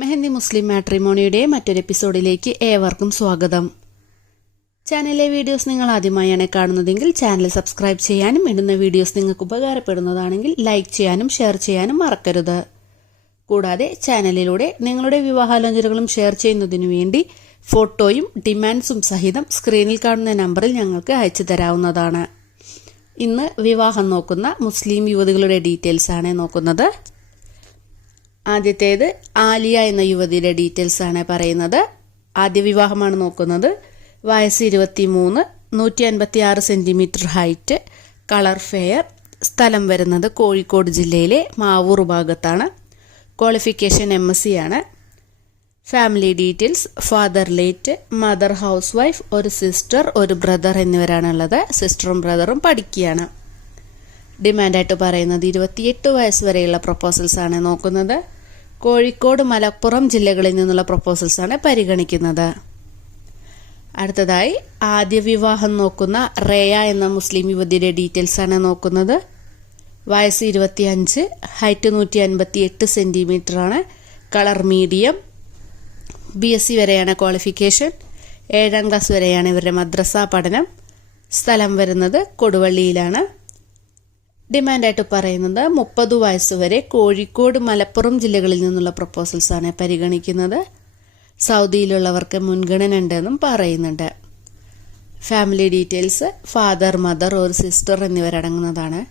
മെഹന്തി മുസ്ലിം മാട്രിമോണിയുടെ മറ്റൊരു എപ്പിസോഡിലേക്ക് ഏവർക്കും സ്വാഗതം. ചാനലിലെ വീഡിയോസ് നിങ്ങൾ ആദ്യമായാണ് കാണുന്നതെങ്കിൽ ചാനൽ സബ്സ്ക്രൈബ് ചെയ്യാനും ഇടുന്ന വീഡിയോസ് നിങ്ങൾക്ക് ഉപകാരപ്പെടുന്നതാണെങ്കിൽ ലൈക്ക് ചെയ്യാനും ഷെയർ ചെയ്യാനും മറക്കരുത്. കൂടാതെ ചാനലിലൂടെ നിങ്ങളുടെ വിവാഹാലോചനകളും ഷെയർ ചെയ്യുന്നതിനു വേണ്ടി ഫോട്ടോയും ഡിമാൻഡ്സും സഹിതം സ്ക്രീനിൽ കാണുന്ന നമ്പറിൽ ഞങ്ങൾക്ക് അയച്ചു തരാവുന്നതാണ്. ഇന്ന് വിവാഹം നോക്കുന്ന മുസ്ലിം യുവതികളുടെ ആണ് നോക്കുന്നത്. ആദ്യത്തേത് ആലിയ എന്ന യുവതിയുടെ ഡീറ്റെയിൽസ് ആണ് പറയുന്നത്. ആദ്യ വിവാഹമാണ് നോക്കുന്നത്. വയസ്സ് ഇരുപത്തി മൂന്ന് നൂറ്റി അൻപത്തി ആറ് സെന്റിമീറ്റർ ഹൈറ്റ് കളർ ഫെയർ. സ്ഥലം വരുന്നത് കോഴിക്കോട് ജില്ലയിലെ മാവൂർ ഭാഗത്താണ്. ക്വാളിഫിക്കേഷൻ എം എസ് സി ആണ്. Family details father late mother house wife ഒരു സിസ്റ്റർ ഒരു ബ്രദർ എന്നിവരാണുള്ളത് സിസ്റ്ററും ബ്രദറും പഠിക്കുകയാണ്. ഡിമാൻഡായിട്ട് പറയുന്നത് ഇരുപത്തിയെട്ട് വയസ്സ് വരെയുള്ള പ്രപ്പോസൽസ് ആണ് നോക്കുന്നത്. കോഴിക്കോട് മലപ്പുറം ജില്ലകളിൽ നിന്നുള്ള പ്രപ്പോസൽസ് ആണ് പരിഗണിക്കുന്നത്. അടുത്തതായി ആദ്യ വിവാഹം നോക്കുന്ന റേയ എന്ന മുസ്ലിം യുവതിയുടെ ഡീറ്റെയിൽസ് ആണ് നോക്കുന്നത്. വയസ്സ് ഇരുപത്തിയഞ്ച് ഹൈറ്റ് നൂറ്റി അൻപത്തി എട്ട് സെന്റിമീറ്റർ ആണ്. Colour medium B S C വരെയാണ് ക്വാളിഫിക്കേഷൻ ഏഴാം ക്ലാസ് വരെയാണ് ഇവരുടെ മദ്രസ പഠനം. സ്ഥലം വരുന്നത് കൊടുവള്ളിയിലാണ്. ഡിമാൻഡായിട്ട് പറയുന്നത് മുപ്പത് വയസ്സുവരെ കോഴിക്കോട് മലപ്പുറം ജില്ലകളിൽ നിന്നുള്ള പ്രപ്പോസൽസാണ് പരിഗണിക്കുന്നത്. സൗദിയിലുള്ളവർക്ക് മുൻഗണന ഉണ്ടെന്നും പറയുന്നുണ്ട്. ഫാമിലി ഡീറ്റെയിൽസ് ഫാദർ മദർ ഒരു സിസ്റ്റർ എന്നിവരടങ്ങുന്നതാണ്.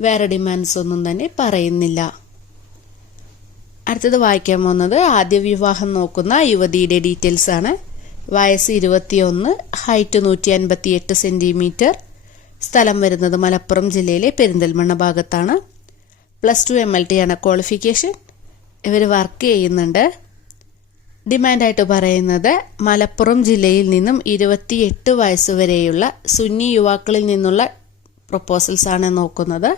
വേറെ ഡിമാൻഡ്സ് ഒന്നും തന്നെ പറയുന്നില്ല. അടുത്തത് വായിക്കാൻ പോകുന്നത് ആദ്യ വിവാഹം നോക്കുന്ന യുവതിയുടെ ഡീറ്റെയിൽസ് ആണ്. വയസ്സ് ഇരുപത്തിയൊന്ന് ഹൈറ്റ് നൂറ്റി അൻപത്തി എട്ട് സെന്റിമീറ്റർ സ്ഥലം വരുന്നത് മലപ്പുറം ജില്ലയിലെ പെരിന്തൽമണ്ണ ഭാഗത്താണ്. Plus two M L T ആണ് ക്വാളിഫിക്കേഷൻ ഇവർ വർക്ക് ചെയ്യുന്നുണ്ട്. ഡിമാൻഡായിട്ട് പറയുന്നത് മലപ്പുറം ജില്ലയിൽ നിന്നും ഇരുപത്തിയെട്ട് വയസ്സുവരെയുള്ള സുന്നി യുവാക്കളിൽ നിന്നുള്ള പ്രപ്പോസൽസ് ആണ് നോക്കുന്നത്.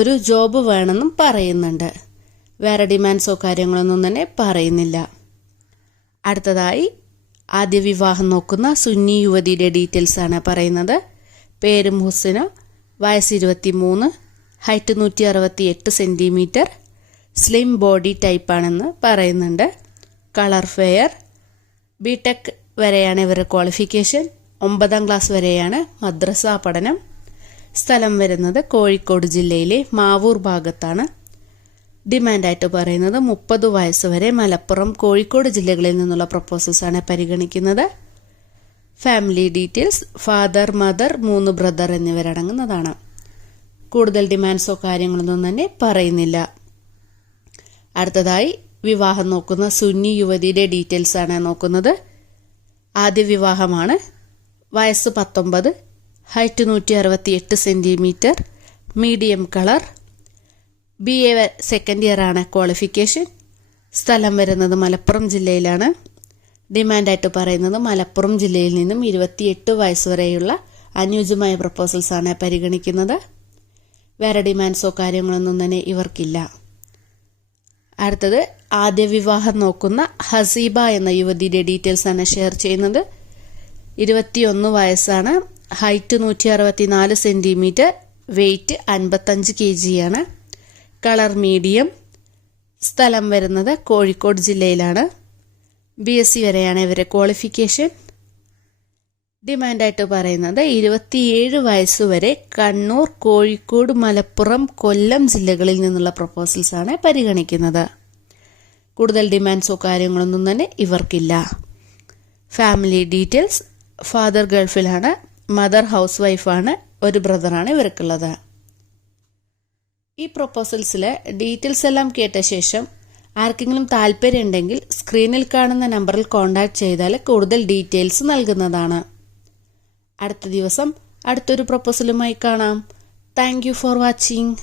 ഒരു ജോബ് വേണമെന്നും പറയുന്നുണ്ട്. വേറെ ഡിമാൻഡ്സോ കാര്യങ്ങളൊന്നും തന്നെ പറയുന്നില്ല. അടുത്തതായി ആദ്യ വിവാഹം നോക്കുന്ന സുന്നി യുവതിയുടെ ഡീറ്റെയിൽസ് ആണ് പറയുന്നത്. പേര് മുഹസിന വയസ്സ് ഇരുപത്തി മൂന്ന് ഹൈറ്റ് നൂറ്റി അറുപത്തി എട്ട് സെന്റിമീറ്റർ സ്ലിം ബോഡി ടൈപ്പാണെന്ന് പറയുന്നുണ്ട്. Colour fair. ബി ടെക് വരെയാണ് ഇവരുടെ ക്വാളിഫിക്കേഷൻ. ഒമ്പതാം ക്ലാസ് വരെയാണ് മദ്രസ പഠനം. സ്ഥലം വരുന്നത് കോഴിക്കോട് ജില്ലയിലെ മാവൂർ ഭാഗത്താണ്. ഡിമാൻഡായിട്ട് പറയുന്നത് മുപ്പത് വയസ്സ് വരെ മലപ്പുറം കോഴിക്കോട് ജില്ലകളിൽ നിന്നുള്ള പ്രപ്പോസൽസ് ആണ് പരിഗണിക്കുന്നത്. ഫാമിലി ഡീറ്റെയിൽസ് ഫാദർ മദർ മൂന്ന് ബ്രദർ എന്നിവരടങ്ങുന്നതാണ്. കൂടുതൽ ഡിമാൻഡ്സോ കാര്യങ്ങളൊന്നും തന്നെ പറയുന്നില്ല. അടുത്തതായി വിവാഹം നോക്കുന്ന സുന്നി യുവതിയുടെ ഡീറ്റെയിൽസ് ആണ് നോക്കുന്നത്. ആദ്യ വിവാഹമാണ് വയസ്സ് പത്തൊമ്പത് ഹൈറ്റ് നൂറ്റി അറുപത്തി എട്ട് centimetre medium colour B A second year ആണ് ക്വാളിഫിക്കേഷൻ സ്ഥലം വരുന്നത് മലപ്പുറം ജില്ലയിലാണ്. ഡിമാൻഡായിട്ട് പറയുന്നത് മലപ്പുറം ജില്ലയിൽ നിന്നും ഇരുപത്തിയെട്ട് വയസ്സ് വരെയുള്ള അനുയോജ്യമായ പ്രപ്പോസൽസ് ആണ് പരിഗണിക്കുന്നത്. വേറെ ഡിമാൻഡ്സോ കാര്യങ്ങളൊന്നും തന്നെ ഇവർക്കില്ല. അടുത്തത് ആദ്യ വിവാഹം നോക്കുന്ന ഹസീബ എന്ന യുവതിയുടെ ഡീറ്റെയിൽസ് ആണ് ഷെയർ ചെയ്യുന്നത്. ഇരുപത്തിയൊന്ന് വയസ്സാണ്. ഹൈറ്റ് നൂറ്റി അറുപത്തി നാല് സെന്റിമീറ്റർ വെയ്റ്റ് അൻപത്തഞ്ച് കെ ജിയാണ് കളർ മീഡിയം. സ്ഥലം വരുന്നത് കോഴിക്കോട് ജില്ലയിലാണ്. ബി എസ് സി വരെയാണ് ഇവരെ ക്വാളിഫിക്കേഷൻ ഡിമാൻഡായിട്ട് പറയുന്നത് ഇരുപത്തിയേഴ് വയസ്സുവരെ കണ്ണൂർ കോഴിക്കോട് മലപ്പുറം കൊല്ലം ജില്ലകളിൽ നിന്നുള്ള പ്രപ്പോസൽസാണ് പരിഗണിക്കുന്നത്. കൂടുതൽ ഡിമാൻഡ്സോ കാര്യങ്ങളൊന്നും തന്നെ ഇവർക്കില്ല. ഫാമിലി ഡീറ്റെയിൽസ് ഫാദർ ഗൾഫിലാണ്. മദർ ഹൗസ് വൈഫാണ് ഒരു ബ്രദറാണ് ഇവർക്കുള്ളത്. ഈ പ്രൊപ്പോസൽസിലെ ഡീറ്റെയിൽസ് എല്ലാം കേട്ട ശേഷം ആർക്കെങ്കിലും താല്പര്യം ഉണ്ടെങ്കിൽ സ്ക്രീനിൽ കാണുന്ന നമ്പറിൽ കോൺടാക്ട് ചെയ്താൽ കൂടുതൽ ഡീറ്റെയിൽസ് നൽകുന്നതാണ്. അടുത്ത ദിവസം അടുത്തൊരു പ്രൊപ്പോസലുമായി കാണാം. Thank for watching